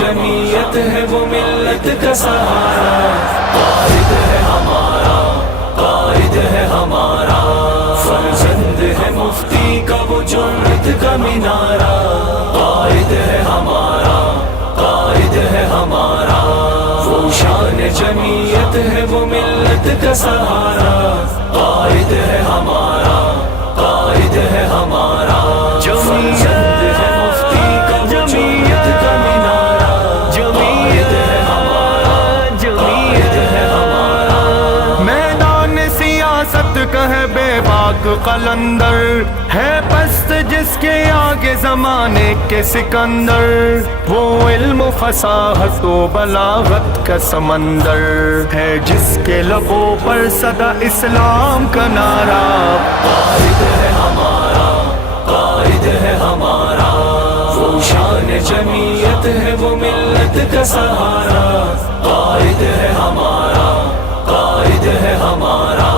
جمعیت ہے وہ ملت کا سہارا، قائد ہے ہمارا، قائد ہے ہمارا، فرزند ہے مفتی کا وہ جرأت کا مینارہ، قائد ہے ہمارا، قائد ہے ہمارا، وہ شان جمعیت ہے وہ ملت کا سہارا، قائد ہے ہمارا، قائد ہے ہمارا، فرزند ہے مفتی کا وہ جرأت کا مینارہ، قائد ہے ہمارا، قائد ہے ہمارا۔ میدان سیاست کا ہے بے باک قلندر، ہے پست جس کے آگے زمانے کے سکندر، وہ علم و فصاحت و بلاغت کا سمندر، ہے جس کے لبوں پر صدا اسلام کا نعرہ، قائد ہے ہمارا، قائد ہے ہمارا، وہ شان جمعیت ہے وہ ملت کا سہارا، قائد ہے ہمارا، قائد ہے ہمارا،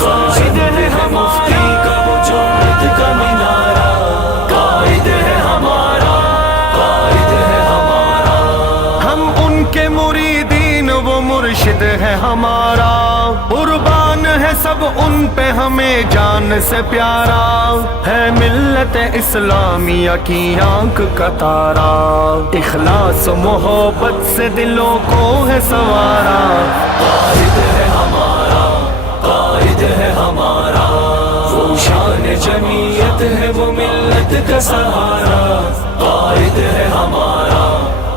فرزند ہے مفتی کا وہ جرأت کا مینارہ، قائد ہے ہمارا، قائد ہے ہمارا۔ ہم ان کے مریدین وہ مرشد ہے ہمارا، قربان ہے سب ان پہ ہمیں جان سے پیارا، ہے ملت اسلامیہ کی آنکھ کا تارا، اخلاص و محبت سے دلوں کو ہے سوارا، قائد ہے ہمارا، قائد ہے ہمارا، وہ شان جمعیت ہے وہ ملت کا سہارا، قائد ہے ہمارا،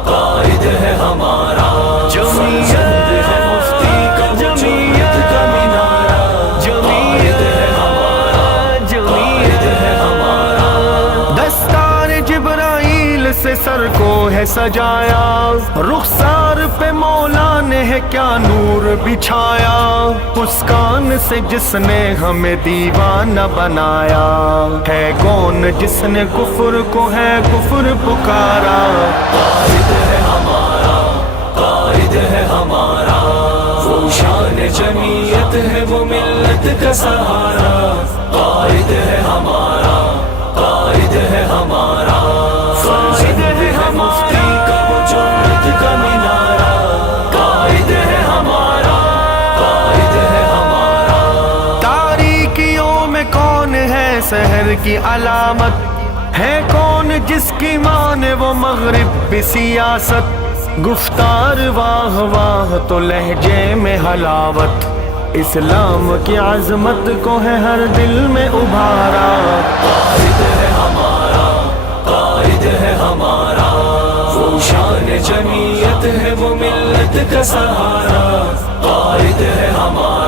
قائد ہے ہمارا، فرزند ہے مفتی کا وہ جرأت کا مینارہ، قائد ہے ہمارا، قائد ہے ہمارا۔ دستار جبرائیل سے سر کو ہے سجایا، رخسار پہ مولا نے ہے کیا نور بچھایا، اس کان سے جس نے ہمیں دیوانہ بنایا، ہے کون جس نے کفر کو ہے کفر پکارا، قائد ہے ہمارا، قائد ہے ہمارا، وہ شان جمعیت ہے وہ ملت کا سہارا، قائد ہے ہمارا، قائد ہے ہمارا، فرزند ہے مفتی کا وہ جرأت کا مینارہ، قائد ہے ہمارا، قائد ہے ہمارا۔ تاریکیوں میں کون ہے سحر کی علامت، ہے کون جس کی مانے وہ مغرب بھی سیاست، گفتار واہ واہ تو لہجے میں حلاوت، اسلام کی عظمت کو ہے ہر دل میں ابھارا، قائد ہے ہمارا، قائد ہے ہمارا، وہ شان جمعیت ہے وہ ملت کا سہارا، قائد ہے ہمارا۔